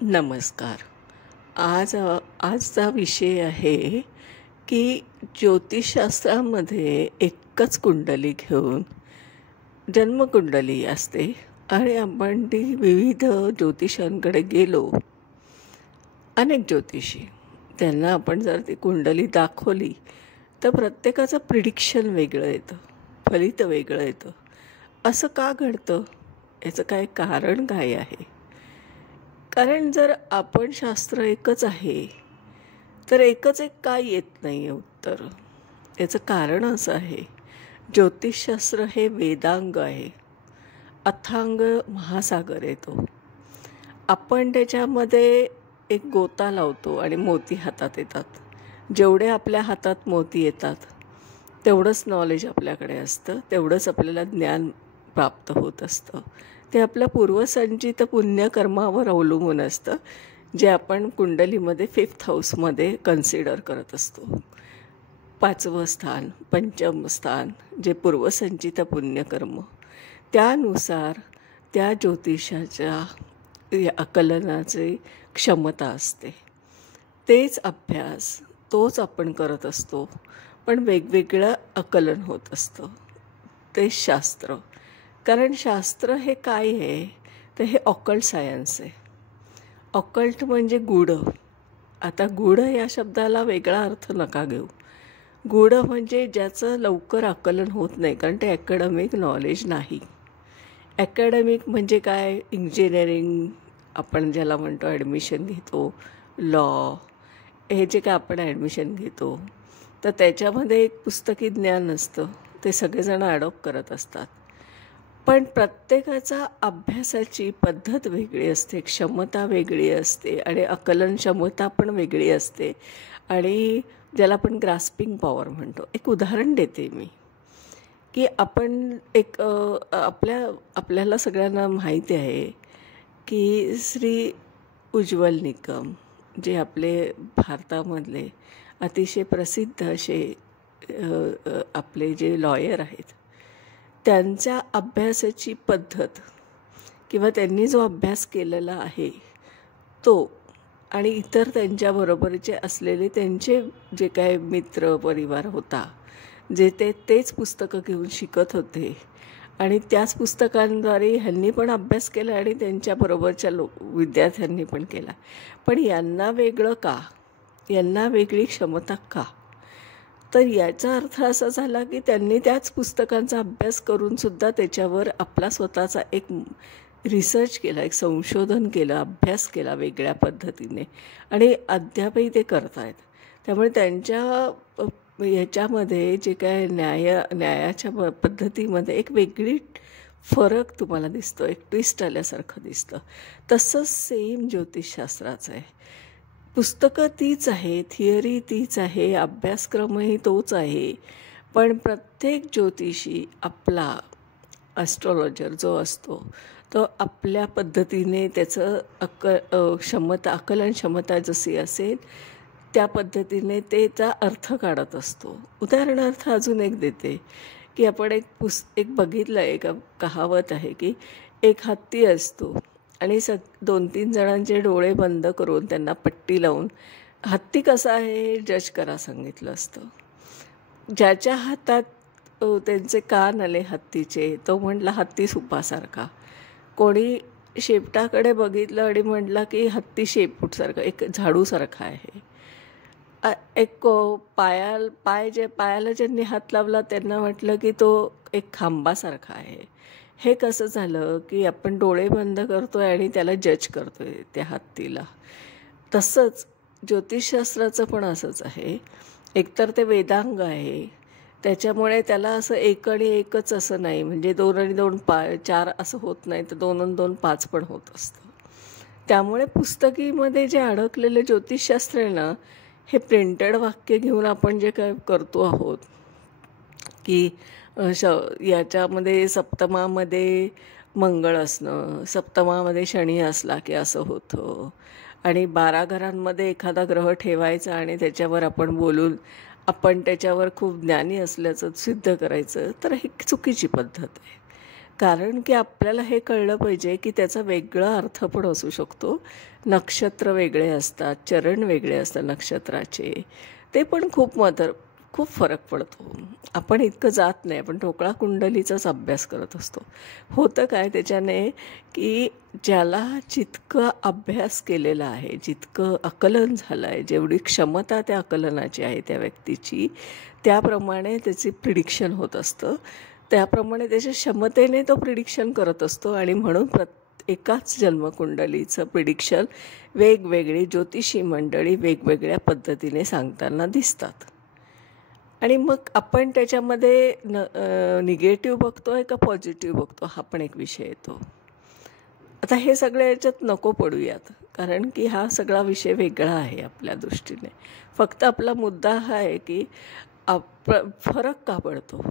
नमस्कार. आजचा विषय आहे की ज्योतिषशास्त्रामध्ये एकच कुंडली घेऊन जन्मकुंडली असते आणि आपण ती विविध ज्योतिषांकडे गेलो. अनेक ज्योतिषी त्यांना आपण जर ती कुंडली दाखवली तर प्रत्येकाचं प्रिडिक्शन वेगळं येतं, फलित वेगळं येतं. असं का घडतं? याचं काय कारण काय आहे? कारण जर आपण शास्त्र एकच आहे, तर एकच एक का येत नाही आहे उत्तर? याचं कारण असं आहे, ज्योतिषशास्त्र हे वेदांग आहे. अथांग महासागर आहे तो. आपण त्याच्यामध्ये एक गोता लावतो आणि मोती हातात येतात. जेवढे आपल्या हातात मोती येतात, तेवढंच नॉलेज आपल्याकडे असतं, तेवढंच आपल्याला ज्ञान प्राप्त होत असतं. ते आपल्या पूर्वसंचित पुण्यकर्मावर अवलंबून असतं, जे आपण कुंडलीमध्ये 5th हाऊसमध्ये कन्सिडर करत असतो. 5वं स्थान, पंचम स्थान, जे पूर्वसंचित पुण्यकर्म, त्यानुसार त्या ज्योतिषाच्या आकलनाची क्षमता असते. तेच अभ्यास तोच आपण करत असतो, पण वेगवेगळं आकलन होत असतं. ते शास्त्र. कारण शास्त्र हे काय आहे, तर हे ऑकल्ट सायन्स आहे. ऑकल्ट म्हणजे गूढ. आता गूढ या शब्दाला वेगळा अर्थ नका घेऊ. गूढ म्हणजे ज्याचं लवकर आकलन होत नाही, कारण ते ॲकॅडमिक नॉलेज नाही. ॲकॅडमिक म्हणजे काय? इंजिनिअरिंग आपण ज्याला म्हणतो, ॲडमिशन घेतो, लॉ, हे जे काय आपण ॲडमिशन घेतो, तर त्याच्यामध्ये एक पुस्तकी ज्ञान असतं. ते सगळेजण अडॉप्ट करत असतात. पण प्रत्येकाचा अभ्यासाची पद्धत वेगळी असते, क्षमता वेगळी असते आणि आकलन क्षमता पण वेगळी असते. आणि ज्याला आपण ग्रास्पिंग पॉवर म्हणतो. एक उदाहरण देते मी, की आपण आपल्याला सगळ्यांना माहिती आहे की श्री उज्ज्वल निकम, जे आपले भारतामधले अतिशय प्रसिद्ध असे आपले जे लॉयर आहेत, त्यांच्या अभ्यासाची पद्धत किंवा त्यांनी जो अभ्यास केलेला आहे तो, आणि इतर त्यांच्याबरोबरचे असलेले त्यांचे जे काय मित्र परिवार होता, जे तेच पुस्तकं घेऊन शिकत होते आणि त्याच पुस्तकांद्वारे ह्यांनी पण अभ्यास केला आणि त्यांच्याबरोबरच्या विद्यार्थ्यांनी पण केला. पण यांना वेगळं का? यांना वेगळी क्षमता का? तर याचा अर्थ असा झाला की त्यांनी त्याच पुस्तकांचा अभ्यास करूनसुद्धा त्याच्यावर आपला स्वतःचा एक रिसर्च केला, एक संशोधन केलं, अभ्यास केला वेगळ्या पद्धतीने, आणि अद्यापही ते करत आहेत. त्यामुळे त्यांच्या ह्याच्यामध्ये जे काय न्यायाच्या पद्धतीमध्ये एक वेगळी फरक तुम्हाला दिसतो, एक ट्विस्ट आल्यासारखं दिसतं. तसंच सेम ज्योतिषशास्त्राचं आहे. पुस्तकं तीच आहे, थिअरी तीच आहे, अभ्यासक्रमही तोच आहे, पण प्रत्येक ज्योतिषी आपला ॲस्ट्रॉलॉजर जो असतो तो आपल्या पद्धतीने त्याचं आकलन क्षमता जशी असेल त्या पद्धतीने त्याचा अर्थ काढत असतो. उदाहरणार्थ अजून एक देते, की आपण एक बघितलं आहे, एक कहावत आहे की एक हत्ती असतो आणि 2-3 जणांचे डोळे बंद करून त्यांना पट्टी लावून हत्ती कसा आहे जज करा सांगितलं असतं. ज्याच्या हातात त्यांचे कान आले हत्तीचे, तो म्हटला हत्ती सुपासारखा. कोणी शेपटाकडे बघितलं आणि म्हटलं की हत्ती शेपूटसारखा, एक झाडूसारखा आहे. एक पायाला ज्यांनी हात लावला त्यांना म्हटलं की तो एक खांबासारखा आहे. हे कसं झालं की आपण डोळे बंद करतोय आणि त्याला जज करतोय त्या हत्तीला. तसंच ज्योतिषशास्त्राचं पण असंच आहे. एकतर ते वेदांग आहे, त्याच्यामुळे त्याला असं 1 आणि 1च असं नाही, म्हणजे 2 आणि 2 4 असं होत नाही, तर 2 आणि 2 5 पण होत असतं. त्यामुळे पुस्तकीमध्ये जे अडकलेलं ज्योतिषशास्त्र आहे ना, हे प्रिंटेड वाक्य घेऊन आपण जे काय करतो आहोत की याच्यामध्ये सप्तमामध्ये मंगळ असणं, सप्तमामध्ये शनी असला की असं होतं, आणि 12 घरांमध्ये एखादा ग्रह ठेवायचा आणि त्याच्यावर आपण बोलून आपण त्याच्यावर खूप ज्ञानी असल्याचं सिद्ध करायचं, तर ही चुकीची पद्धत आहे. कारण की आपल्याला हे कळलं पाहिजे की त्याचा वेगळा अर्थ पण असू शकतो. नक्षत्र वेगळे असतात, चरण वेगळे असतात नक्षत्राचे. ते पण खूप फरक पडतो. आपण इतकं जात नाही, आपण ठोकळा कुंडलीचाच अभ्यास करत असतो. होतं काय त्याच्याने की ज्याला जितकं अभ्यास केलेला आहे, जितकं आकलन झालं आहे, जेवढी क्षमता त्या आकलनाची आहे त्या व्यक्तीची, त्याप्रमाणे त्याची प्रिडिक्शन होत असतं. त्याप्रमाणे त्याच्या क्षमतेने तो प्रिडिक्शन करत असतो आणि म्हणून एकाच जन्मकुंडलीचं प्रिडिक्शन वेगवेगळी ज्योतिषी मंडळी वेगवेगळ्या पद्धतीने सांगताना दिसतात. आणि मग आपण त्याच्यामध्ये निगेटिव्ह बघतोय का पॉझिटिव्ह बघतो, हा पण एक विषय येतो. आता हे सगळ्या याच्यात नको पडूयात, कारण की हा सगळा विषय वेगळा आहे आपल्या दृष्टीने. फक्त आपला मुद्दा हा आहे की फरक का पडतो.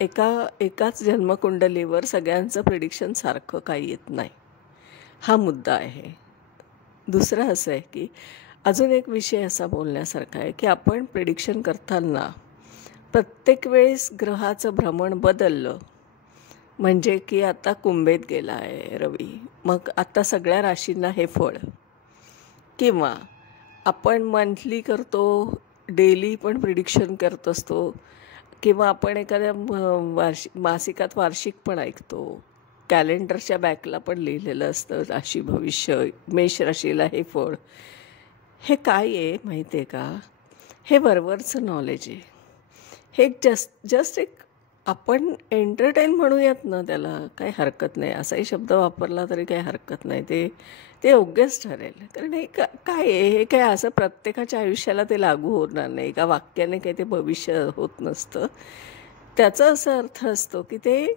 एकाच जन्मकुंडलीवर सगळ्यांचं प्रिडिक्शन सारखं काही येत नाही, हा मुद्दा आहे. दुसरं असं आहे की अजून एक विषय असा बोलण्यासारखा आहे की आपण प्रिडिक्शन करताना प्रत्येक वेळेस ग्रहाचं भ्रमण बदललं, म्हणजे की आता कुंभेत गेला आहे रवी, मग आता सगळ्या राशींना हे फळ, किंवा आपण मंथली करतो, डेली पण प्रिडिक्शन करत असतो, किंवा आपण एखाद्या मासिकात वार्षिक पण ऐकतो, कॅलेंडरच्या बॅकला पण लिहिलेलं असतं राशी भविष्य, मेष राशीला हे फळ. हे काय आहे माहिती आहे का, हे वरवरचं नॉलेज आहे. हे जस्ट एक आपण एंटरटेन म्हणूयात ना, त्याला काही हरकत नाही, असाही शब्द वापरला तरी काही हरकत नाही, ते योग्यच ठरेल. कारण हे काय आहे, हे काय असं प्रत्येकाच्या आयुष्याला ते लागू होणार नाही, एका वाक्याने काही ते भविष्य होत नसतं. त्याचा असा अर्थ असतो की ते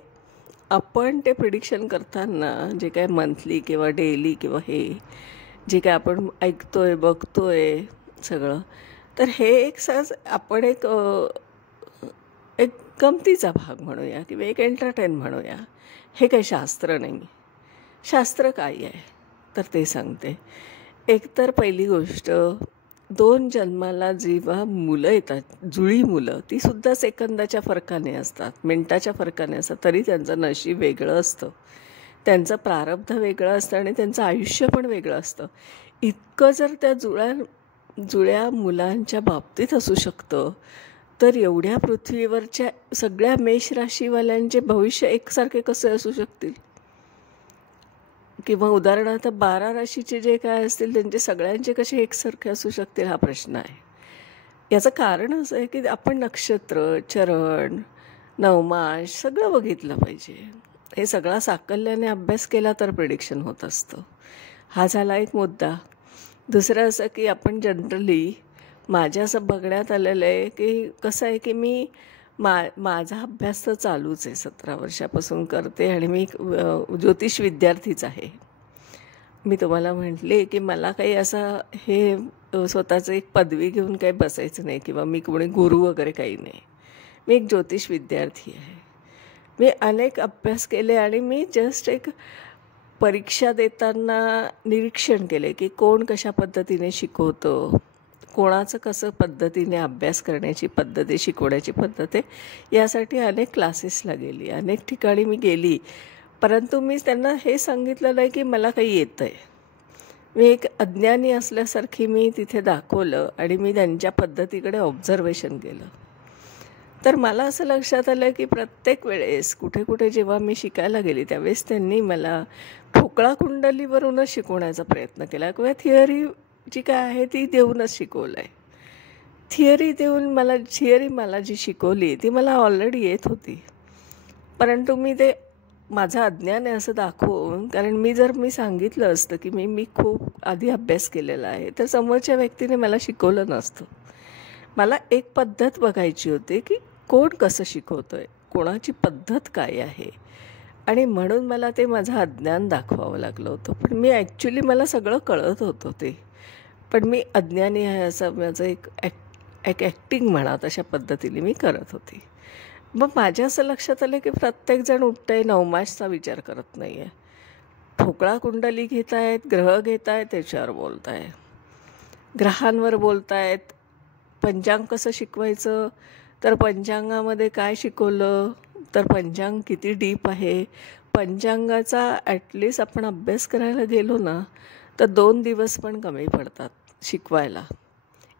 आपण ते प्रिडिक्शन करताना जे काय मंथली किंवा डेली किंवा हे जे काय आपण ऐकतोय बघतोय सगळं, तर हे एक सहज आपण एक गमतीचा भाग म्हणूया किंवा एक एंटरटेन म्हणूया. हे काही शास्त्र नाही. शास्त्र काय आहे तर ते सांगते. एकतर पहिली गोष्ट, 2 जन्माला जेव्हा मुलं येतात, जुळी मुलं, तीसुद्धा सेकंदाच्या फरकाने असतात, मिनिटाच्या फरकाने असतात, तरी त्यांचं नशीब वेगळं असतं, त्यांचं प्रारब्ध वेगळं असतं आणि त्यांचं आयुष्य पण वेगळं असतं. इतकं जर त्या जुळ्या मुलांच्या बाबतीत असू शकतं, तर एवढ्या पृथ्वीवरच्या सगळ्या मेष राशीवाल्यांचे भविष्य एकसारखे कसे असू शकतील. किंवा उदाहरणार्थ 12 राशीचे जे काय असतील त्यांचे सगळ्यांचे कसे एकसारखे असू शकतील, हा प्रश्न आहे. याचं कारण असं आहे की आपण नक्षत्र, चरण, नवमास सगळं बघितलं पाहिजे. हे सगळा साकल्याने अभ्यास केला तर प्रिडिक्शन होत असतं. हा झाला एक मुद्दा. दुसरं असं की आपण जनरली, माझ्या असं बघण्यात आलेलं आहे की कसं आहे की मी माझा अभ्यास तर चालूच आहे, 17 वर्षापासून करते आणि मी ज्योतिष विद्यार्थीच आहे. मी तुम्हाला म्हटले की मला काही असं हे स्वतःचं एक पदवी घेऊन काही बसायचं नाही किंवा मी कोणी गुरु वगैरे काही नाही. मी एक ज्योतिष विद्यार्थी आहे. मी अनेक अभ्यास केले आणि मी जस्ट एक परीक्षा देताना निरीक्षण केले की कोण कशा पद्धतीने शिकवतं, कोणाचं कसं पद्धतीने अभ्यास करण्याची पद्धत आहे, शिकवण्याची पद्धत आहे, यासाठी अनेक क्लासेसला गेली, अनेक ठिकाणी मी गेली. परंतु मी त्यांना हे सांगितलं नाही की मला काही येतं आहे. मी एक अज्ञानी असल्यासारखी मी तिथे दाखवलं आणि मी त्यांच्या पद्धतीकडे ऑब्झर्वेशन केलं. तर मला असं लक्षात आलं की प्रत्येक वेळेस कुठे कुठे जेव्हा मी शिकायला गेली त्यावेळेस त्यांनी मला ठोकळा कुंडलीवरूनच शिकवण्याचा प्रयत्न केला किंवा थिअरी जी काय आहे ती देऊनच शिकवलं आहे. थिअरी मला जी शिकवली ती मला ऑलरेडी येत होती, परंतु मी ते माझं अज्ञान आहे असं दाखवून, कारण मी सांगितलं असतं की मी खूप आधी अभ्यास केलेला आहे तर समोरच्या व्यक्तीने मला शिकवलं नसतं. मला एक पद्धत बघायची होती की कोण कसं शिकवतं आहे, कोणाची पद्धत काय आहे, आणि म्हणून मला ते माझं अज्ञान दाखवावं लागलं होतं. पण मी ॲक्च्युली मला सगळं कळत होतं ते, पण मी अज्ञानी आहे असं माझं एक ॲक्टिंग म्हणा तशा पद्धतीने मी करत होती. मग माझ्या असं लक्षात आलं की प्रत्येकजण उठतं आहे, नवमासचा विचार करत नाही आहे, ठोकळा कुंडली घेत आहेत, ग्रह घेत आहेत, त्याच्यावर बोलत आहे, ग्रहांवर बोलत आहेत. पंचांग कसं शिकवायचं तर पंचांगामध्ये काय शिकवलं तर पंचांग किती डीप आहे, पंचांगाचा ॲटलिस्ट आपण अभ्यास करायला गेलो ना तर 2 दिवस पण कमी पडतात शिकवायला.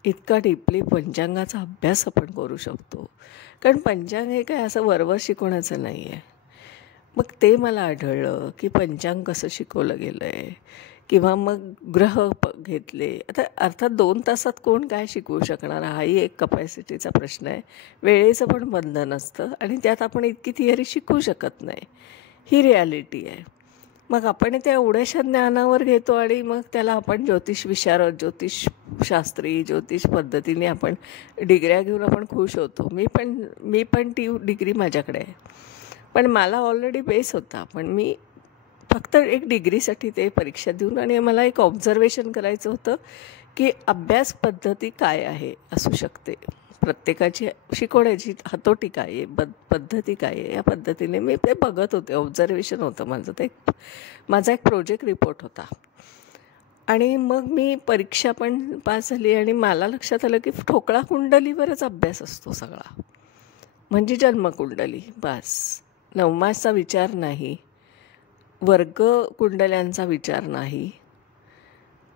इतका डीपली पंचांगाचा अभ्यास आपण करू शकतो. कारण पंचांग हे काय असं वरवर शिकवण्याचं नाही आहे. मग ते मला आढळलं की पंचांग कसं शिकवलं गेलं आहे किंवा मग ग्रह घेतले. आता अर्थात 2 तासात कोण काय शिकवू शकणार, हाही एक कपॅसिटीचा प्रश्न आहे. वेळेचं पण बंधन असतं आणि त्यात आपण इतकी थिअरी शिकवू शकत नाही, ही रिॲलिटी आहे. मग आपण त्या एवढ्याशा ज्ञानावर घेतो आणि मग त्याला आपण ज्योतिष विशारद, ज्योतिषशास्त्री, ज्योतिष पद्धतीने आपण डिग्र्या घेऊन आपण खुश होतो. मी पण ती डिग्री माझ्याकडे आहे, पण मला ऑलरेडी बेस होता. पण मी फक्त एक डिग्रीसाठी ते परीक्षा देऊन आणि मला एक ऑब्झर्वेशन करायचं होतं की अभ्यास पद्धती काय आहे असू शकते, प्रत्येकाची शिकवण्याची हातोटी काय आहे, पद्धती काय आहे, या पद्धतीने मी ते बघत होते. ऑब्झर्वेशन होतं माझं. ते माझा एक प्रोजेक्ट रिपोर्ट होता. आणि मग मी परीक्षा पण पास झाली आणि मला लक्षात आलं की ठोकळा कुंडलीवरच अभ्यास असतो सगळा, म्हणजे जन्मकुंडली बस. नवमासचा विचार नाही, वर्ग कुंडल्यांचा विचार नाही.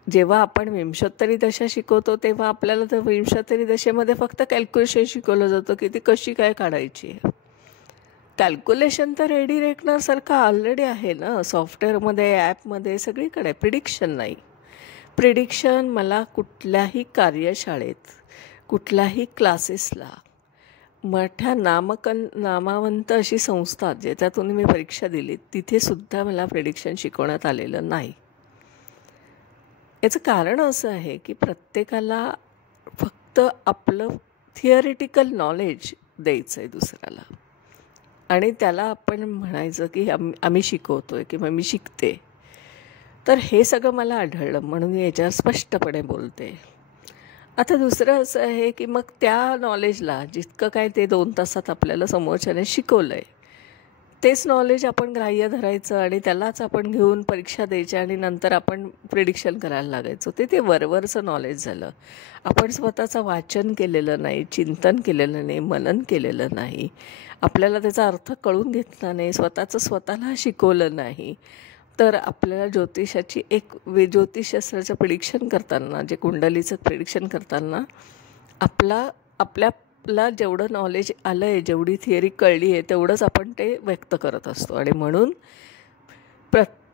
जेव्हा आपण विंशोत्तरी दशा शिकवतो तेव्हा आपल्याला तर विंशोत्तरी दशेमध्ये फक्त कॅल्क्युलेशन शिकवलं जातं की ती कशी काय काढायची आहे. कॅल्क्युलेशन तर रेडी रेकनरसारखं ऑलरेडी आहे ना, सॉफ्टवेअरमध्ये, ॲपमध्ये, सगळीकडे. प्रिडिक्शन नाही. प्रिडिक्शन मला कुठल्याही कार्यशाळेत, कुठल्याही क्लासेसला, मोठ्या नामवंत अशी संस्था ज्याच्यातून मी परीक्षा दिली तिथेसुद्धा मला प्रिडिक्शन शिकवण्यात आलेलं नाही. याचं कारण असं आहे की प्रत्येकाला फक्त आपलं थिअरिटिकल नॉलेज द्यायचं आहे दुसऱ्याला आणि त्याला आपण म्हणायचं की आम्ही शिकवतो आहे किंवा मी शिकते. तर हे सगळं मला आढळलं, म्हणून मी याच्यावर स्पष्टपणे बोलते. आता दुसरं असं आहे की मग त्या नॉलेजला जितकं काय ते 2 तासात आपल्याला समोरच्याने शिकवलं आहे तेच नॉलेज आपण ग्राह्य धरायचं आणि त्यालाच आपण घेऊन परीक्षा द्यायच्या आणि नंतर आपण प्रिडिक्शन करायला लागायचो. ते वरवरचं नॉलेज झालं. आपण स्वतःचं वाचन केलेलं नाही, चिंतन केलेलं नाही, मनन केलेलं नाही, आपल्याला त्याचा अर्थ कळून घेतला नाही, स्वतःला शिकवलं नाही. तर आपल्याला ज्योतिषशास्त्राचं प्रिडिक्शन करताना, जे कुंडलीचं प्रिडिक्शन करताना आपल्याला जेवढं नॉलेज आलं आहे, जेवढी थिअरी कळली आहे तेवढंच आपण ते व्यक्त करत असतो. आणि म्हणून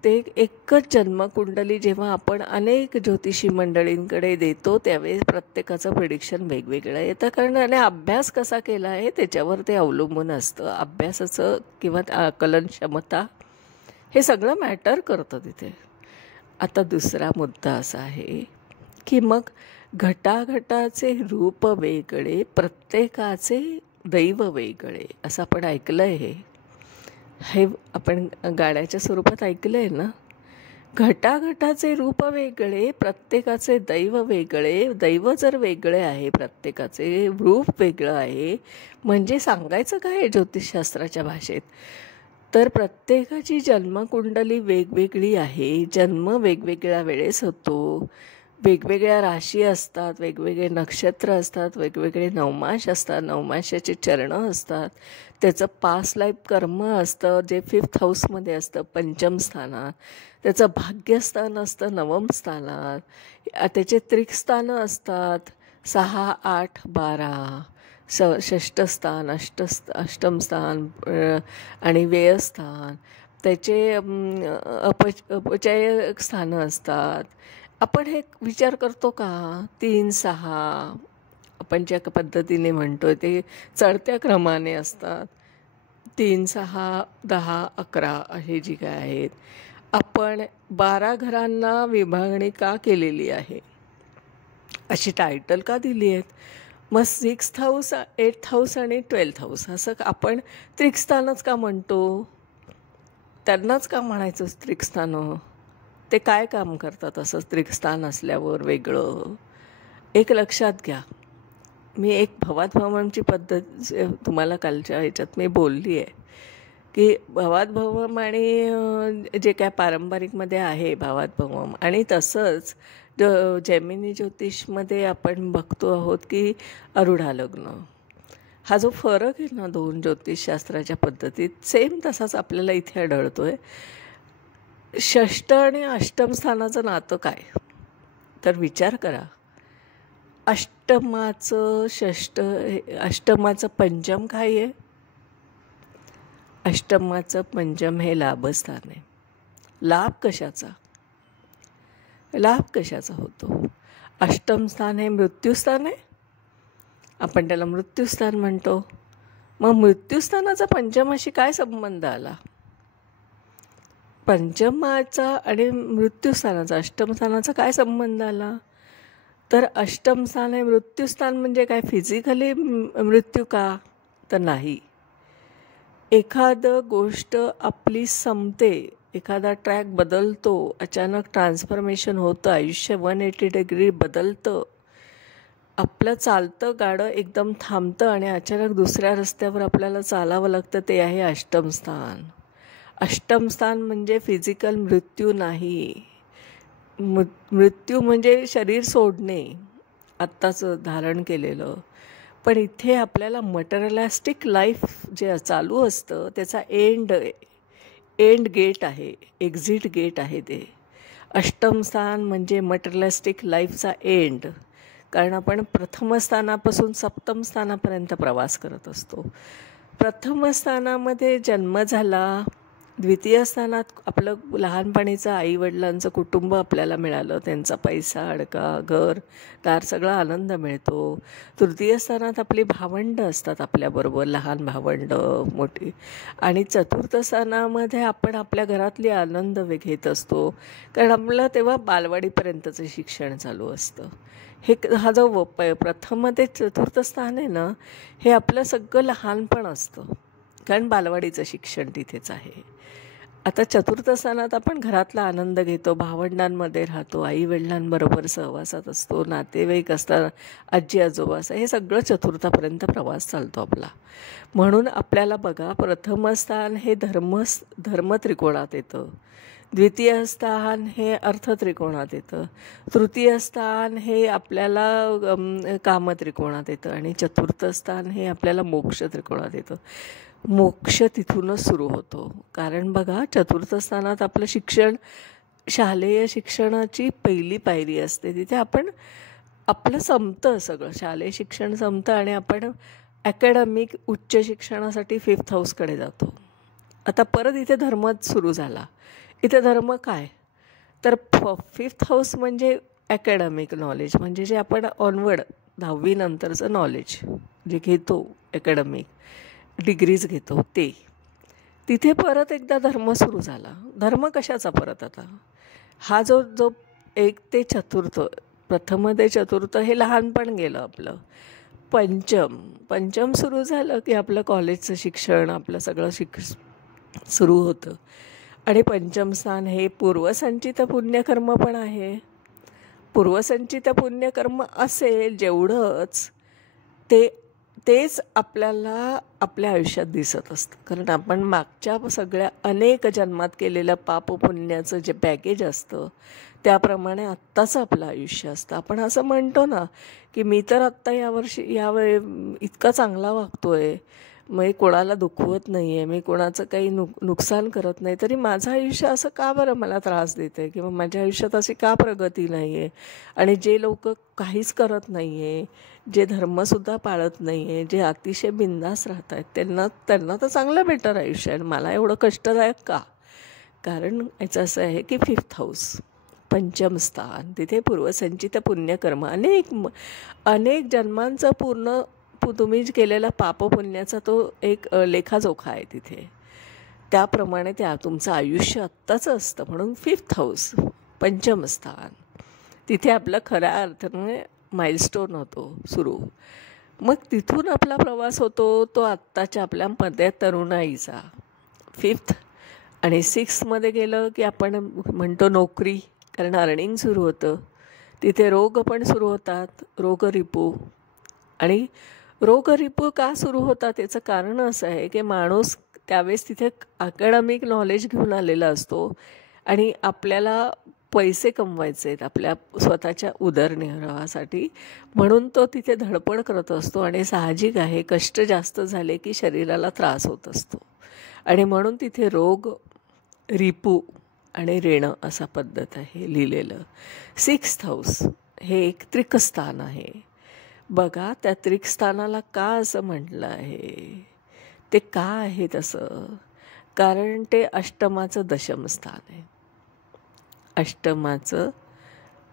एकच जन्मकुंडली जेव्हा आपण अनेक ज्योतिषी मंडळींकडे देतो त्यावेळेस प्रत्येकाचं प्रिडिक्शन वेगवेगळं येतं. कारण आणि अभ्यास कसा केला आहे त्याच्यावर ते अवलंबून असतं. अभ्यासाचं किंवा आकलन क्षमता हे सगळं मॅटर करतं तिथे. आता दुसरा मुद्दा असा आहे की मग घटाघटाचे रूप वेगळे, प्रत्येकाचे दैव वेगळे, असं आपण ऐकलं आहे. हे आपण गाण्याच्या स्वरूपात ऐकलं आहे ना. घटाघटाचे रूप वेगळे, प्रत्येकाचे दैव वेगळे. दैव जर वेगळे आहे, प्रत्येकाचे रूप वेगळं आहे, म्हणजे सांगायचं काय आहे ज्योतिषशास्त्राच्या भाषेत, तर प्रत्येकाची जन्मकुंडली वेगवेगळी आहे. जन्म वेगवेगळ्या वेळेस होतो, वेगवेगळ्या राशी असतात, वेगवेगळे नक्षत्र असतात, वेगवेगळे नवमास असतात, नवमाशाचे चरणं असतात, त्याचं पास्ट लाईफ कर्म असतं जे 5th हाऊसमध्ये असतं, पंचम स्थानात. त्याचं भाग्यस्थान असतं 9म स्थानात. त्याचे त्रिकस्थानं असतात 6, 8, 12, षष्ठस्थान, अष्टम स्थान आणि व्ययस्थान. त्याचे अपचय स्थानं असतात. आपण हे विचार करतो का? 3, 6 आपण ज्या पद्धतीने म्हणतो ते चढत्या क्रमाने असतात. 3, 6, 10, 11 हे जी काय आहेत. आपण 12 घरांना विभागणी का केलेली आहे, अशी टायटल का दिली आहेत? मग 6th हाऊस, 8th हाऊस आणि 12th हाऊस असं आपण त्रिकस्थानच का म्हणतो? त्यांनाच का म्हणायचं त्रिकस्थानं? ते काय काम करतात असं त्रिकस्थान असल्यावर वेगळं? एक लक्षात घ्या, मी एक भवात पद्धत तुम्हाला कालच्या ह्याच्यात मी बोलली आहे की भवात आणि जे काय पारंपरिकमध्ये आहे भावात आणि तसंच जैमिनी ज्योतिषमध्ये आपण बघतो आहोत की अरुढा लग्न. हा जो फरक आहे ना दोन ज्योतिषशास्त्राच्या पद्धतीत, सेम तसाच आपल्याला इथे आढळतो आहे. षष्ठ आणि अष्टम स्थानाचं नातं काय? तर विचार करा. अष्टमाचं अष्टमाचं पंचम काय आहे? अष्टमाचं पंचम हे लाभस्थान आहे. लाभ कशाचा? लाभ कशाचा होतो? अष्टम स्थान हे मृत्यूस्थान आहे, आपण त्याला मृत्यूस्थान म्हणतो. मग मृत्यूस्थानाचा पंचमाशी काय संबंध आला? पंचमाचा आणि मृत्यूस्थानाचा अष्टमस्थानाचा काय संबंध आला? तर अष्टमस्थान हे मृत्यूस्थान म्हणजे काय फिजिकली मृत्यू का? तर नाही. एखादं गोष्ट आपली संपते, एखादा ट्रॅक बदलतो, अचानक ट्रान्सफॉर्मेशन होतं, आयुष्य 180 डिग्री बदलतं, आपलं चालतं गाडं एकदम थांबतं आणि अचानक दुसऱ्या रस्त्यावर आपल्याला चालावं लागतं. ते आहे अष्टमस्थान. अष्टमस्थान म्हणजे फिजिकल मृत्यू नाही. मृत्यू म्हणजे शरीर सोडणे, आत्ताचं धारण केलेलं. पण इथे आपल्याला मटेरियलिस्टिक लाईफ जे चालू असतं त्याचा एंड गेट आहे, एक्झिट गेट आहे ते. अष्टमस्थान म्हणजे मटेरियलिस्टिक लाईफचा एंड. कारण आपण प्रथम स्थानापासून सप्तम स्थानापर्यंत प्रवास करत असतो. प्रथम स्थानामध्ये जन्म झाला, द्वितीय स्थानात आपलं लहानपणीचं आईवडिलांचं कुटुंब आपल्याला मिळालं, त्यांचा पैसा अडका घर दार सगळा आनंद मिळतो. तृतीय स्थानात आपली भावंडं असतात आपल्याबरोबर, लहान भावंडं मोठी. आणि चतुर्थ स्थानामध्ये आपण आपल्या घरातली आनंद घेत असतो, कारण आपल्याला तेव्हा बालवाडीपर्यंतचं शिक्षण चालू असतं. हा जो प्रथम ते चतुर्थ स्थान आहे ना, हे आपलं सगळं लहानपण असतं, कारण बालवाडीचं शिक्षण तिथेच आहे. आता चतुर्थ स्थानात आपण घरातला आनंद घेतो, भावंडांमध्ये राहतो, आईवडिलांबरोबर सहवासात असतो, नातेवाईक असतात, आजी आजोबा असतात, हे सगळं चतुर्थापर्यंत प्रवास चालतो आपला. म्हणून आपल्याला बघा, प्रथम स्थान हे धर्म त्रिकोणात येतं, द्वितीय स्थान हे अर्थ त्रिकोणात येतं, तृतीय स्थान हे आपल्याला कामत्रिकोणात येतं आणि चतुर्थ स्थान हे आपल्याला मोक्ष त्रिकोणात येतं. मोक्ष तिथूनच सुरू होतो. कारण बघा, चतुर्थ स्थानात आपलं शिक्षण, शालेय शिक्षणाची पहिली पायरी असते. तिथे आपलं संपतं सगळं, शालेय शिक्षण संपतं आणि आपण अकॅडमिक उच्च शिक्षणासाठी 5th हाऊसकडे जातो. आता परत इथे धर्मच सुरू झाला. इथे धर्म काय? तर 5th हाऊस म्हणजे अकॅडमिक नॉलेज, म्हणजे जे आपण ऑनवर्ड 10वी नंतरचं नॉलेज जे घेतो, अकॅडमिक डिग्रीज घेतो, ते तिथे परत एकदा धर्म सुरू झाला. धर्म कशाचा परत? आता हा जो 1 ते चतुर्थ, प्रथम ते चतुर्थ हे लहानपण गेलं आपलं. पंचम सुरू झालं की आपलं कॉलेजचं शिक्षण, आपलं सगळं सुरू होतं. आणि पंचम स्थान हे पूर्वसंचित पुण्यकर्म पण आहे. पूर्वसंचित पुण्यकर्म असेल जेवढंच, तेच आपल्याला आपल्या आयुष्यात दिसत असतं. कारण आपण मागच्या सगळ्या अनेक जन्मात केलेलं पाप पुण्याचं जे बॅगेज असतं त्याप्रमाणे आत्ताचं आपलं आयुष्य असतं. आपण असं म्हणतो ना की मी तर आत्ता यावेळी इतका चांगला वागतोय, मी कोणाला दुखवत नाही आहे, मी कोणाचं काही नुकसान करत नाही, तरी माझं आयुष्य असं का बरं मला त्रास देतं आहे, किंवा माझ्या आयुष्यात अशी का प्रगती नाही आहे. आणि जे लोक काहीच करत नाही आहे, जे धर्मसुद्धा पाळत नाही आहे, जे अतिशय बिंदास राहत आहेत, त्यांना तर चांगलं बेटर आयुष्य आहे, मला एवढं कष्टदायक का? कारण याचं असं आहे की 5th हाऊस पंचम स्थान, तिथे पूर्वसंचित पुण्यकर्म, अनेक जन्मांचं पूर्ण तुम्ही केलेला पापपुण्याचा तो एक लेखाजोखा आहे तिथे. त्याप्रमाणे तुमचं आयुष्य आत्ताचं असतं. म्हणून 5th हाऊस पंचम स्थान, तिथे आपलं खऱ्या अर्थाने माइलस्टोन होतो सुरू. मग तिथून आपला प्रवास होतो तो आत्ताच्या आपल्या मध्ये तरुणाईचा. 5th आणि 6th गेलं की आपण म्हणतो नोकरी, कारण अर्निंग सुरू होतं. तिथे रोग पण सुरू होतात, रोगरिपू. आणि रोगरिपू का सुरू होतात त्याचं कारण असं आहे की माणूस त्यावेळेस तिथे अकॅडमिक नॉलेज घेऊन आलेला असतो आणि आपल्याला पैसे कमवायचे आहेत आपल्या स्वतःच्या उदरनिर्वाहासाठी, म्हणून तो तिथे धडपड करत असतो. आणि साहजिक आहे, कष्ट जास्त झाले की शरीराला त्रास होत असतो, आणि म्हणून तिथे रोग, रिपू आणि ऋण असा पद्धत आहे लिहिलेलं. 6th हाऊस हे एक त्रिकस्थान आहे. बघा, त्या त्रिकस्थानाला का असं म्हटलं आहे? ते का आहे तसं? कारण ते अष्टमाचं दशमस्थान आहे. अष्टमाचं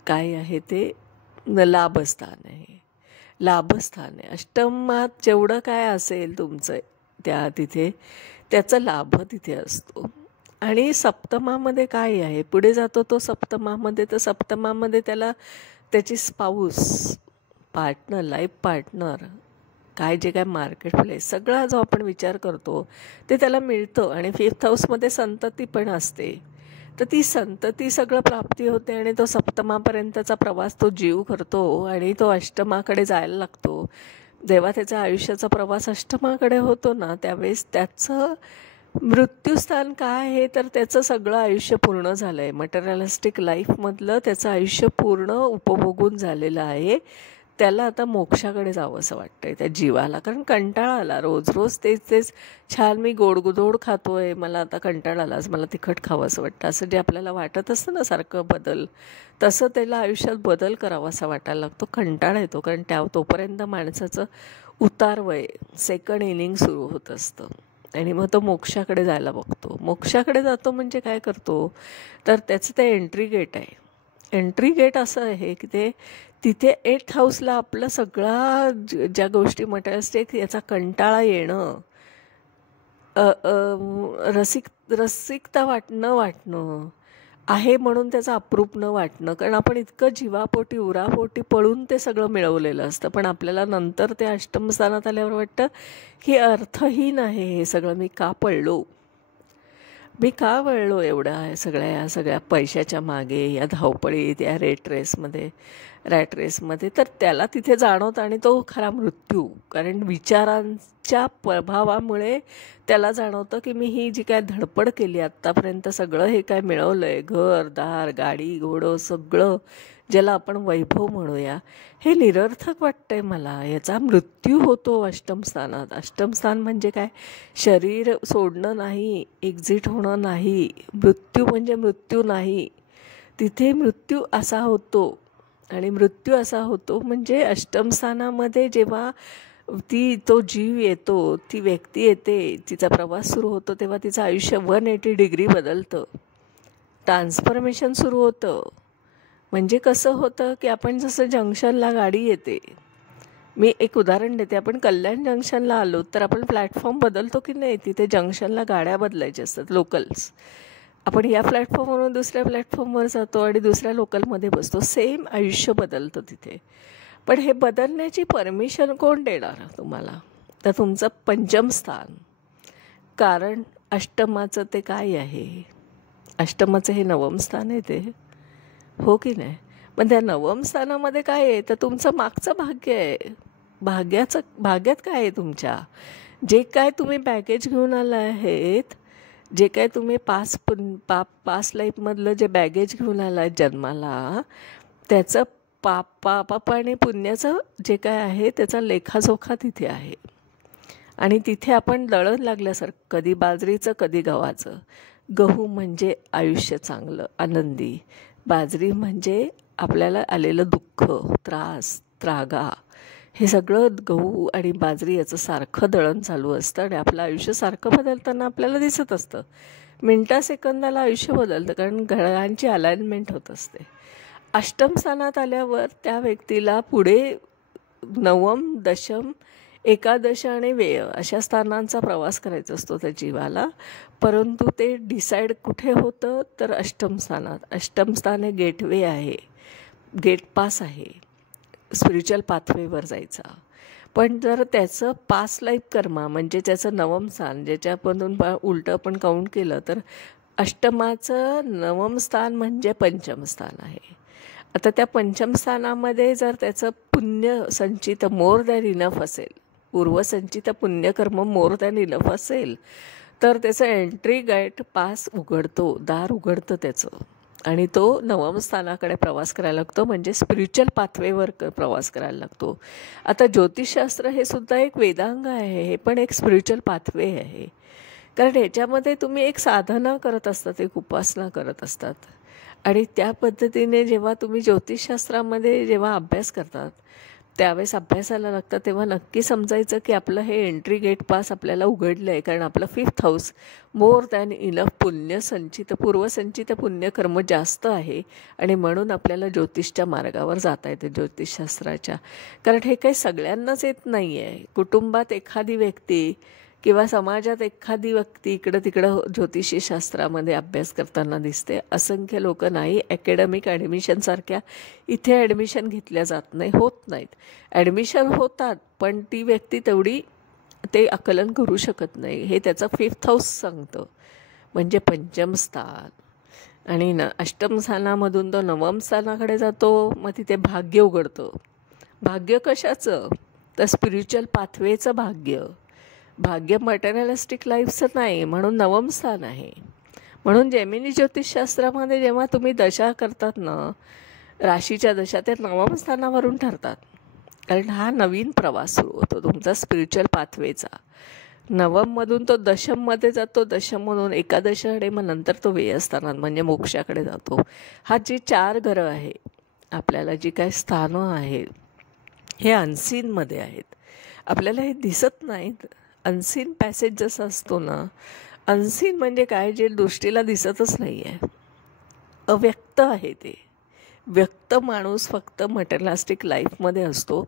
काय आहे ते? लाभस्थान आहे. लाभस्थान आहे. अष्टमात जेवढं काय असेल तुमचं त्या तिथे, त्याचा लाभ तिथे असतो. आणि सप्तमामध्ये काय आहे? पुढे जातो तो सप्तमामध्ये, तर सप्तमामध्ये त्याला त्याची स्पाऊस, पार्टनर, लाईफ पार्टनर, काय जे काय मार्केट प्लेस, सगळा जो आपण विचार करतो ते त्याला मिळतं. आणि 5th हाऊसमध्ये संतती पण असते, तर ती संतती सगळं प्राप्ती होते. आणि तो सप्तमापर्यंतचा प्रवास तो जीव करतो आणि तो अष्टमाकडे जायला लागतो. जेव्हा त्याच्या आयुष्याचा प्रवास अष्टमाकडे होतो ना, त्यावेळेस त्याचं मृत्यूस्थान काय आहे? तर त्याचं सगळं आयुष्य पूर्ण झालं आहे. मटेरियलिस्टिक लाईफमधलं त्याचं आयुष्य पूर्ण उपभोगून झालेलं आहे. त्याला आता मोक्षाकडे जावं असं वाटतं आहे त्या जीवाला, कारण कंटाळा आला. रोज रोज तेच तेच, छान मी गोडगोड खातो आहे, मला आता कंटाळा आला, आज मला तिखट खावं असं वाटतं, असं जे आपल्याला वाटत असतं ना सारखं बदल, तसं त्याला आयुष्यात बदल करावा असा वाटायला लागतो. कंटाळा येतो, कारण तोपर्यंत माणसाचं उतारवय, सेकंड इनिंग सुरू होत असतं. आणि मग तो मोक्षाकडे जायला बघतो. मोक्षाकडे जातो म्हणजे काय करतो? तर त्याचं ते एंट्री गेट आहे. एंट्री गेट असं आहे की ते तिथे 8th हाऊसला आपलं सगळा ज्या गोष्टी मटेरियलिस्टिक याचा कंटाळा येणं, रसिकता वाटणं आहे, म्हणून त्याचं अप्रूप न वाटणं, कारण आपण इतकं जीवापोटी उरापोटी पळून ते सगळं मिळवलेलं असतं. पण आपल्याला नंतर ते अष्टमस्थानात आल्यावर वाटतं की अर्थहीन आहे हे सगळं, मी का पळलो एवढा या सगळ्या पैशाच्या मागे, या धावपळीत, या रॅट रेसमध्ये. तर त्याला तिथे जाणवतं, आणि तो खरा मृत्यू, कारण विचारांच्या प्रभावामुळे त्याला जाणवतं की मी ही जी काय धडपड केली आत्तापर्यंत, सगळं हे काय मिळवलं आहे, घर दार गाडी घोडं सगळं, ज्याला आपण वैभव म्हणूया, हे निरर्थक वाटतंय मला. याचा मृत्यू होतो अष्टमस्थानात. अष्टमस्थान म्हणजे काय? शरीर सोडणं नाही, एक्झिट होणं नाही. मृत्यू म्हणजे मृत्यू नाही, तिथे मृत्यू असा होतो. आणि मृत्यू असा होतो म्हणजे अष्टमस्थानामध्ये जेव्हा तो जीव येतो, ती व्यक्ती येते, तिचा प्रवास सुरू होतो, तेव्हा तिचं आयुष्य 180 डिग्री बदलतं, ट्रान्सफॉर्मेशन सुरू होतं. म्हणजे कसं होतं की आपण जसं जंक्शनला गाडी येते, मी एक उदाहरण देते, आपण कल्याण जंक्शनला आलो तर आपण प्लॅटफॉर्म बदलतो की नाही? तिथे जंक्शनला गाड्या बदलायच्या असतात, लोकल्स. आपण या प्लॅटफॉर्मवरून दुसऱ्या प्लॅटफॉर्मवर जातो आणि दुसऱ्या लोकलमध्ये बसतो. सेम आयुष्य बदलतं तिथे. पण हे बदलण्याची परमिशन कोण देणार तुम्हाला? तर तुमचं पंचम स्थान. कारण अष्टमाचं ते काय आहे? अष्टमाचं हे नवम स्थान आहे ते, हो की नाही? पण त्या नवम स्थानामध्ये काय आहे? तर तुमचं मागचं भाग्य आहे. भाग्यात काय आहे तुमच्या? जे काय तुम्ही बॅगेज घेऊन आला आहेत, जे काय तुम्ही पास्ट लाईफमधलं जे बॅगेज घेऊन आला आहे जन्माला, त्याचं पाप आणि पुण्याचं जे काय आहे त्याचा लेखाजोखा तिथे आहे. आणि तिथे आपण दळण लागल्यासारखं, कधी बाजरीचं कधी गव्हाचं. गहू म्हणजे आयुष्य चांगलं आनंदी, बाजरी म्हणजे आपल्याला आलेलं दुःख, त्रास, त्रागा, हे सगळं गहू आणि बाजरी याचं सारखं दळण चालू असतं. आणि आपलं आयुष्य सारखं बदलताना आपल्याला दिसत असतं. सेकंदाला आयुष्य बदलतं, कारण ग्रहांची अलाइनमेंट होत असते. अष्टम स्थानात आल्यावर त्या व्यक्तीला पुढे नवम, दशम, एकादश आणि व्यय अशा स्थानांचा प्रवास करायचा असतो त्या जीवाला. परंतु ते डिसाईड कुठे होतं? तर अष्टम स्थानात. अष्टम स्थान हे गेटवे आहे, गेट पास आहे स्पिरिच्युअल पाथवेवर जायचा. पण जर त्याचं पास्ट लाईफ कर्मा म्हणजे त्याचं नवम स्थान, ज्याच्यामधून उलटं पण काउंट केलं तर अष्टमाचं नवम स्थान म्हणजे पंचम स्थान आहे. आता त्या पंचम स्थानामध्ये जर त्याचं पुण्य संचित मोर दॅन इनफ असेल, पूर्वसंचित पुण्यकर्म मोर दॅन इनफ असेल, तर त्याचं एंट्री गेट पास उघडतो, दार उघडतं त्याचं. आणि तो नवम स्थानाकडे प्रवास करायला लागतो, म्हणजे स्पिरिच्युअल पाथवेवर प्रवास करायला लागतो. आता ज्योतिषशास्त्र हे सुद्धा एक वेदांग आहे, हे पण एक स्पिरिच्युअल पाथवे आहे. कारण ह्याच्यामध्ये तुम्ही एक साधना करत असतात, एक उपासना करत असतात. आणि त्या पद्धतीने जेव्हा तुम्ही ज्योतिषशास्त्रामध्ये जेव्हा अभ्यास करतात, त्यावेळेस अभ्यासाला लागतं, तेव्हा नक्की समजायचं की आपलं हे एंट्री गेट पास आपल्याला उघडलं आहे. कारण आपलं 5th house more than enough पुण्यसंचित, पूर्वसंचित पुण्यकर्म जास्त आहे. आणि म्हणून आपल्याला ज्योतिषच्या मार्गावर जाता येते, ज्योतिषशास्त्राच्या. कारण हे काही सगळ्यांनाच येत नाही आहे. कुटुंबात एखादी व्यक्ती किंवा समाजात एखादी व्यक्ती इकडं तिकडं ज्योतिषी शास्त्रामध्ये अभ्यास करताना दिसते. असंख्य लोक नाही. ॲकॅडमिक ॲडमिशनसारख्या इथे ॲडमिशन घेतल्या जात नाही, होत नाहीत. ॲडमिशन होतात, पण ती व्यक्ती तेवढी ते आकलन करू शकत नाही. हे त्याचं 5th हाऊस सांगतं, म्हणजे पंचम स्थान. आणि अष्टम स्थानामधून तो नवम स्थानाकडे जातो, मग तिथे भाग्य उघडतं. भाग्य कशाचं? तर स्पिरिच्युअल पाथवेचं भाग्य. भाग्य मटेरियलिस्टिक लाईफचं नाही, म्हणून नवम स्थान आहे. म्हणून जेमिनी ज्योतिषशास्त्रामध्ये जेव्हा तुम्ही दशा करतात ना, राशीच्या दशा, त्या नवम स्थानावरून ठरतात. कारण हा नवीन प्रवास सुरू होतो तुमचा स्पिरिच्युअल पाथवेचा. नवममधून तो दशममध्ये जातो, दशममधून एकादश, आणि मग नंतर तो व्ययस्थानात म्हणजे मोक्षाकडे जातो. हा जी 4 घरं आहे आपल्याला, जी काही स्थानं आहेत, हे अनसीनमध्ये आहेत. आपल्याला हे दिसत नाहीत. अनसीन पॅसेज जसं असतो ना, अनसीन म्हणजे काय, जे दृष्टीला दिसतच नाही आहे, अव्यक्त आहे ते. व्यक्त माणूस फक्त मटेरियलिस्टिक लाईफमध्ये असतो.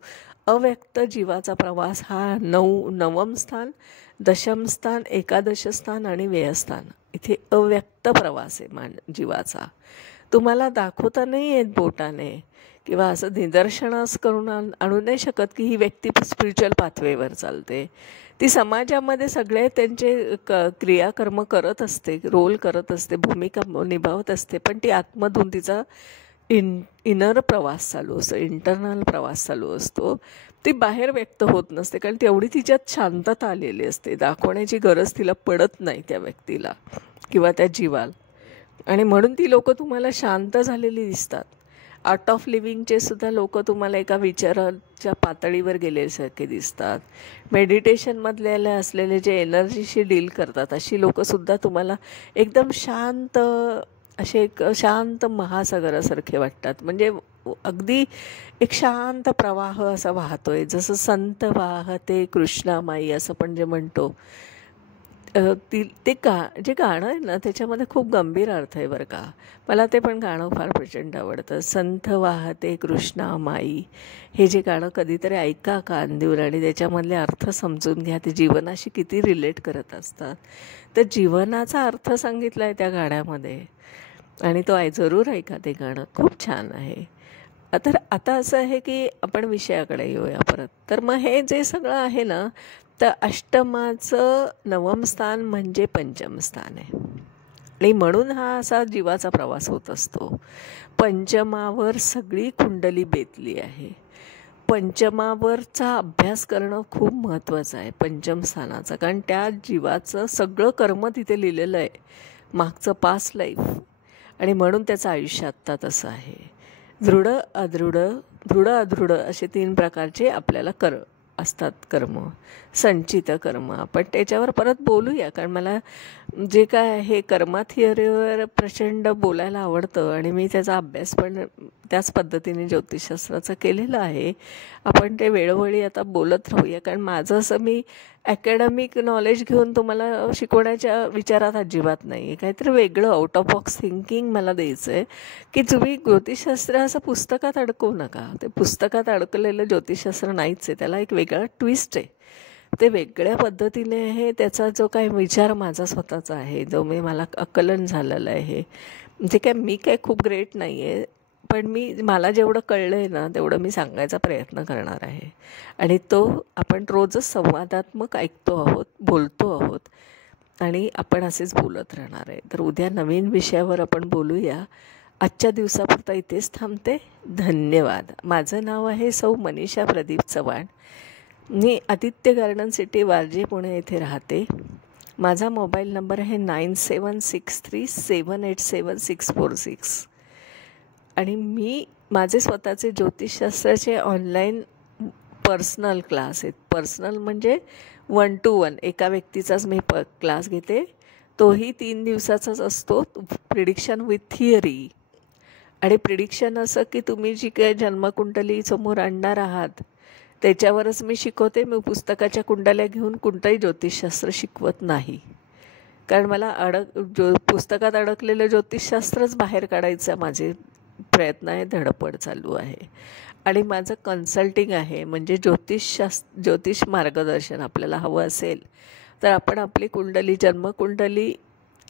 अव्यक्त जीवाचा प्रवास हा नवम स्थान, दशम स्थान, एकादश स्थान आणि व्ययस्थान, इथे अव्यक्त प्रवास आहे जीवाचा. तुम्हाला दाखवता नाही येत बोटाने किंवा असं निदर्शनास करून आणू नाही शकत की ही व्यक्ती स्पिरिच्युअल पाथवेवर चालते. ती समाजामध्ये सगळे त्यांचे क्रियाकर्म करत असते, रोल करत असते, भूमिका निभावत असते, पण ती आतमधून तिचा इनर प्रवास चालू असतो, इंटरनल प्रवास चालू असतो. ती बाहेर व्यक्त होत नसते, कारण तेवढी तिच्यात शांतता आलेली असते. दाखवण्याची गरज तिला पडत नाही त्या व्यक्तीला किंवा त्या जीवाला. आणि म्हणून ती लोकं तुम्हाला शांत झालेली दिसतात. आर्ट ऑफ लिव्हिंगचे सुद्धा लोक तुम्हाला एका विचाराच्या पातळीवर गेल्यासारखे दिसतात. मेडिटेशनमधले असलेले जे एनर्जीशी डील करतात अशी लोकंसुद्धा तुम्हाला एकदम शांत, असे एक शांत महासागरासारखे वाटतात. म्हणजे अगदी एक शांत प्रवाह असा वाहतोय, जसं संत वाहते कृष्णामाई असं पण जे म्हणतो. ते जे गाणं आहे ना, त्याच्यामध्ये खूप गंभीर अर्थ आहे बरं का. मला ते पण गाणं फार प्रचंड आवडतं. संत वाहते कृष्णामाई, हे जे गाणं कधीतरी ऐका कान देऊन आणि त्याच्यामधले अर्थ समजून घ्या. ते जीवनाशी किती रिलेट करत असतात. तर जीवनाचा अर्थ सांगितला आहे त्या गाण्यामध्ये, आणि तो जरूर ऐका. ते गाणं खूप छान आहे. तर आता असं आहे की आपण विषयाकडे येऊया परत. तर मग हे जे सगळं आहे ना, तर अष्टमाचं नवम स्थान म्हणजे पंचम स्थान आहे, आणि म्हणून हा असा जीवाचा प्रवास होत असतो. पंचमावर सगळी कुंडली बेतली आहे. पंचमावरचा अभ्यास करणं खूप महत्त्वाचं आहे, पंचम स्थानाचा. कारण त्या जीवाचं सगळं कर्म तिथे लिहिलेलं आहे, मागचं पास्ट लाईफ. आणि म्हणून त्याचं आयुष्य आत्ता तसं आहे. दृढ अदृढ असे 3 प्रकारचे आपल्याला असतात कर्म, संचित कर्म. आपण त्याच्यावर परत बोलूया, कारण मला जे काय आहे कर्मा थिअरीवर प्रचंड बोलायला आवडतं, आणि मी त्याचा अभ्यास पण त्याच पद्धतीने ज्योतिषशास्त्राचा केलेला आहे. आपण ते वेळोवेळी आता बोलत राहूया, कारण माझं असं मी ॲकॅडमिक नॉलेज घेऊन तुम्हाला शिकवण्याच्या विचारात अजिबात नाही आहे. काहीतरी वेगळं आउट ऑफ बॉक्स थिंकिंग मला द्यायचं आहे, की तुम्ही ज्योतिषशास्त्र असं पुस्तकात अडकवू नका. ते पुस्तकात अडकलेलं ज्योतिषशास्त्र नाहीच आहे, त्याला एक वेगळा ट्विस्ट आहे. ते वेगळ्या पद्धतीने आहे. त्याचा जो काही विचार माझा स्वतःचा आहे, जो मला आकलन झालेलं आहे, म्हणजे काय मी काय खूप ग्रेट नाही आहे, पण मला जेवढं कळलं आहे ना, तेवढं मी सांगायचा प्रयत्न करणार आहे. आणि तो आपण रोजच संवादात्मक ऐकतो आहोत, बोलतो आहोत, आणि आपण असेच बोलत राहणार आहे. तर उद्या नवीन विषयावर आपण बोलूया. आजच्या दिवसापुरता इथेच थांबते. धन्यवाद. माझं नाव आहे सौ मनीषा प्रदीप चव्हाण. मी आदित्य गार्डन सिटी, वारजे, पुणे येथे राहते. माझा मोबाईल नंबर आहे 9763787646 आणि मी माझे स्वतःचे ज्योतिषशास्त्राचे ऑनलाईन पर्सनल क्लास आहेत. पर्सनल म्हणजे 1 to 1 एका व्यक्तीचाच मी क्लास घेते. तोही 3 दिवसाचाच असतो. Prediction with theory. आणि प्रिडिक्शन असं की तुम्ही जी काही जन्मकुंडली समोर आणणार आहात त्याच्यावरच मी शिकवते. मी पुस्तकाच्या कुंडल्या घेऊन कोणतंही ज्योतिषशास्त्र शिकवत नाही, कारण मला पुस्तकात अडकलेलं ज्योतिषशास्त्रच बाहेर काढायचा माझे प्रयत्न आहे, धडपड चालू आहे. आणि माझं कन्सल्टिंग आहे, म्हणजे ज्योतिष मार्गदर्शन आपल्याला हवं असेल तर आपण आपली कुंडली, जन्मकुंडली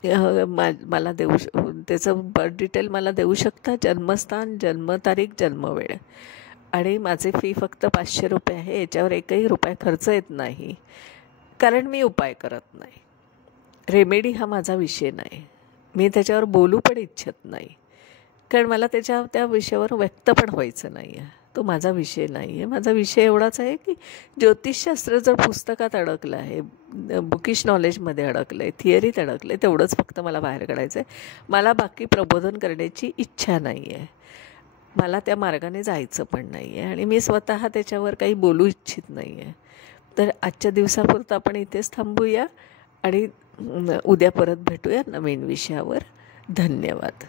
मला त्याचं बर्थ डिटेल मला देऊ शकता, जन्मस्थान, जन्मतारीख, जन्मवेळ. आणि माझे फी फक्त 500 रुपये आहे. याच्यावर एकही रुपया खर्च येत नाही, कारण मी उपाय करत नाही. रेमेडी हा माझा विषय नाही. मी त्याच्यावर बोलू पण इच्छित नाही, कारण मला त्या विषयावर व्यक्त पण व्हायचं नाही आहे. तो माझा विषय नाही आहे. माझा विषय एवढाच आहे की ज्योतिषशास्त्र जर पुस्तकात अडकलं आहे, बुकिश नॉलेजमध्ये अडकलं आहे, थिअरीत अडकलं आहे, तेवढंच फक्त मला बाहेर काढायचं आहे. मला बाकी प्रबोधन करण्याची इच्छा नाही आहे. मला त्या मार्गाने जायचं पण नाही आहे आणि मी स्वतः त्याच्यावर काही बोलू इच्छित नाही आहे. तर आजच्या दिवसापुरतं आपण इथेच थांबूया आणि उद्या परत भेटूया नवीन विषयावर. धन्यवाद.